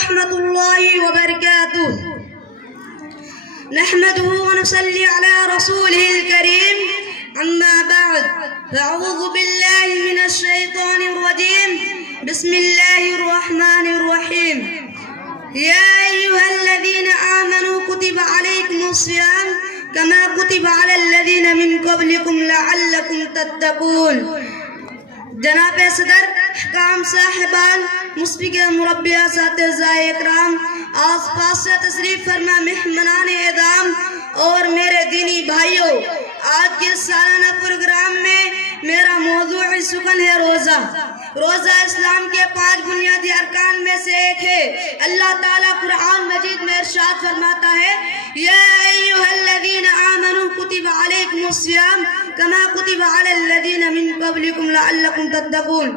ورحمة الله وبركاته. نحمده ونصلي على رسوله الكريم. أما بعد، فأعوذ بالله من الشيطان الرجيم. بسم الله الرحمن الرحيم. يا أيها الذين آمنوا كتب عليكم الصيام كما كتب على الذين من قبلكم لعلكم تتقون. جناب صدر، حکام صاحبان، مسبق مربی اساتذہ اکرام، آس پاس سے تشریف فرما مہمانان اعظام اور میرے دینی بھائیوں، آج کے سالانہ پروگرام میں میرا موضوع سخن ہے روزہ. روزہ اسلام کے 5 بنیادی ارکان میں سے ایک ہے. اللہ تعالیٰ قرآن مجید میں ارشاد فرماتا ہے، یا ایھا الذین آمنوا کتب علیکم الصیام کما کتب علی الذین من قبلکم لعلکم تتقون.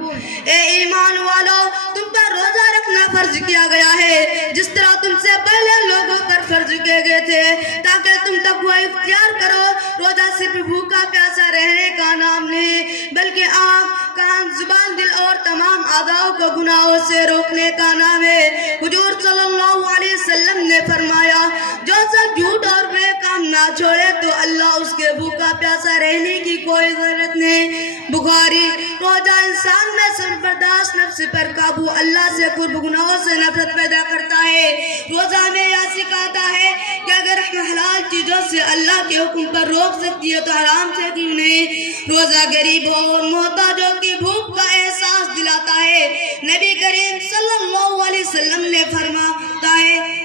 اے ایمان والو، تم پر روزہ رکھنا فرض کیا گیا ہے جس طرح تم سے پہلے لوگوں پر فرض کیے گئے تھے، تاکہ تم تقوی اختیار کرو. روزہ صرف بھوکا پیاسا رہنے کا نام نہیں، بلکہ آنکھ، کان، زبان، دل اور تمام اعضاء کو گناہوں سے روکنے کا نام ہے. حضور صلی اللہ علیہ وسلم نے فرمایا، جو شخص جھوٹ اور بے کام نہ چھوڑے تو اللہ اس کے بھوکا پیاسا رہنے کی کوئی ضرورت نہیں. بخاری. روزہ انسان میں سربرداشت، نفس پر قابو، اللہ سے قرب، گناہوں سے نفرت پیدا کرتا ہے. روزہ ہمیں یہ سکھاتا ہے کہ اگر ہم حلال چیزوں سے اللہ کے حکم پر روک سکتی ہے تو حرام سے کیوں نہیں. روزہ غریبوں اور محتاجوں کی بھوک کا احساس دلاتا ہے. نبی کریم صلی اللہ علیہ وسلم نے فرماتا ہے،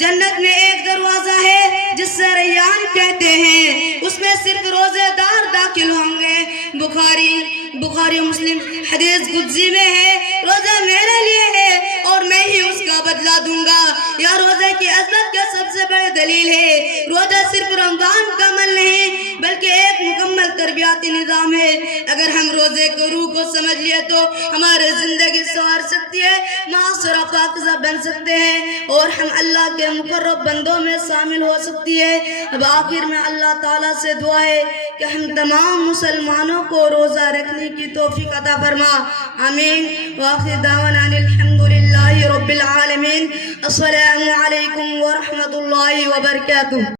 جنت میں ایک دروازہ ہے جس سے ریان کہتے ہیں، اس میں صرف روزے دار داخل ہوں گے. بخاری مسلم. حدیث قدسی میں ہے، روزہ میرے لیے ہے اور میں ہی اس کا بدلہ دوں گا. یا روزے کی عظمت کے سب سے بڑی دلیل ہے. روزہ صرف رمضان کا عمل نہیں بلکہ ایک مکمل تربیتی نظام ہے. اگر ہم روزے کو روح کو سمجھ لیے تو ہماری زندگی سنوار سکتی ہے، معاشرہ پاکیزہ بن سکتے ہیں اور ہم اللہ کے مقرب بندوں میں شامل ہو سکتی ہے. اب آخر میں اللہ تعالیٰ سے دعا ہے کہ ہم تمام مسلمانوں کو روزہ رکھنے کی توفیق عطا فرما. آمین. وآخر دعوانا الحمدللہ رب العالمین. السلام علیکم ورحمۃ اللہ وبرکاتہ.